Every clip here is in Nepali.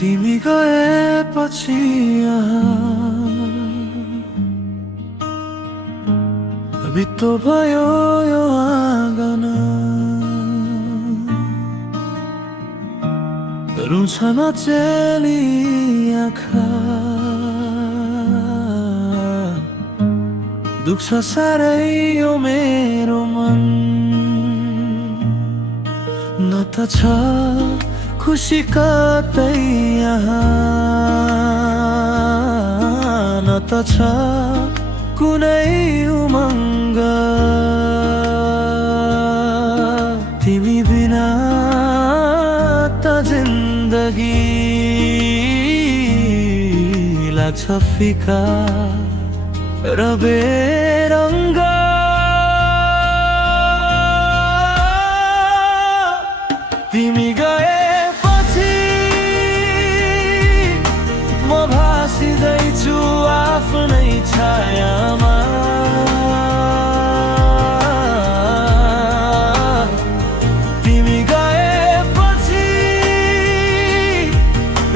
तिमी गएपछि बित्तो भयो यो आँगन रुन्छ नचेली आँखा दुख्छ साह्रै यो मेरो मन न त छ खुसी कतै यहाँ न त छ कुनै उमङ्ग तिमी बिना त जिन्दगी लाग्छ फिका र बेरङ्ग तिमी गएपछि म भासिँदैछु आफ्नै छायामा तिमी गएपछि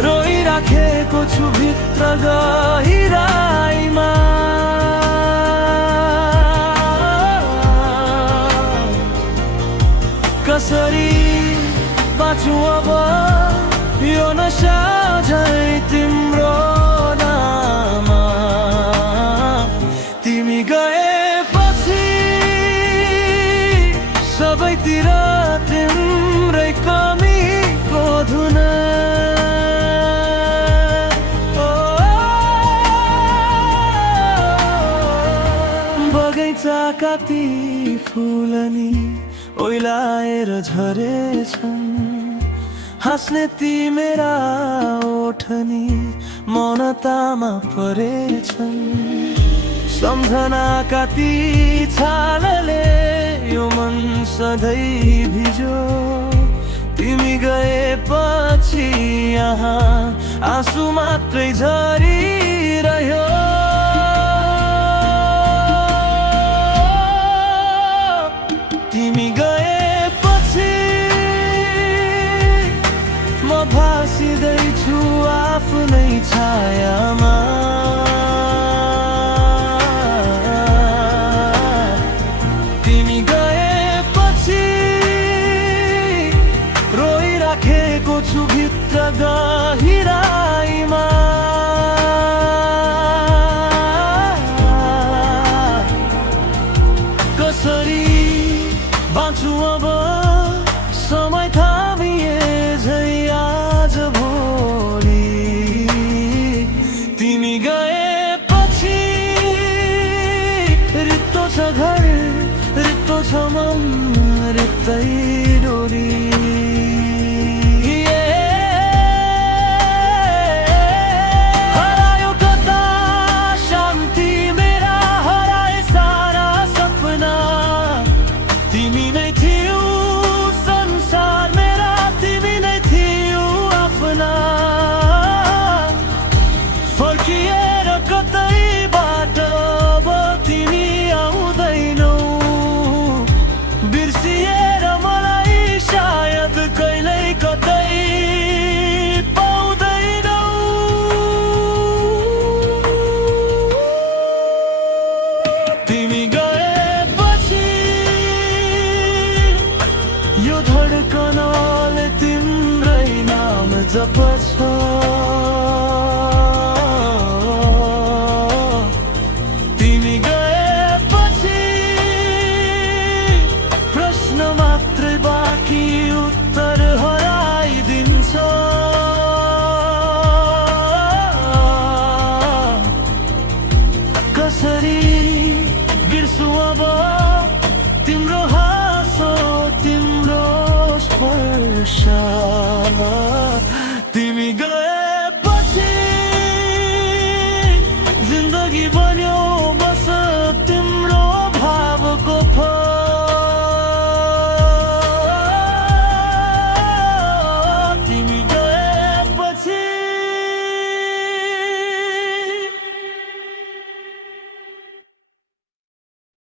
रोइराखेको छु भित्र गहिराइमा कसरी बाँचु अब यो नशा झै तिम्रो नाममा तिमी गएपछि सबैतिर तिम्रै कमीको धुन बगैँचाका ती फुलनी ओइलाएर झरेछन् हाँस्ने ती मेरा ओठनी मौनतामा परेछन् सम्झनाका ती छालले यो मन सधैँ भिजो तिमी गएपछि यहाँ आँसु मात्रै झरिरह्यो तिमी गएपछि म भासिँदैछु आफ्नै छायामा तिमी गएपछि रोइराखेको छु भित्र गहिराइमा कसरी बाँचु अब समय थामिए झै आज भोलि तिमी गएपछि रित्तो छ घर रित्तो छ मन रित्तै डोरी हरायो कता शान्ति मेरा हराए सारा सपना तिमी नै थियौ संसार मेरा तिमी नै थियौ आफ्ना फर्किएर कतैबाट अब तिमी आउँदैनौ बिर्सिएर मलाई सायद कहिल्यै कतै पाउँदैनौ तिमी गएपछि यो धड्कनले तिम्रै नाम जप्छ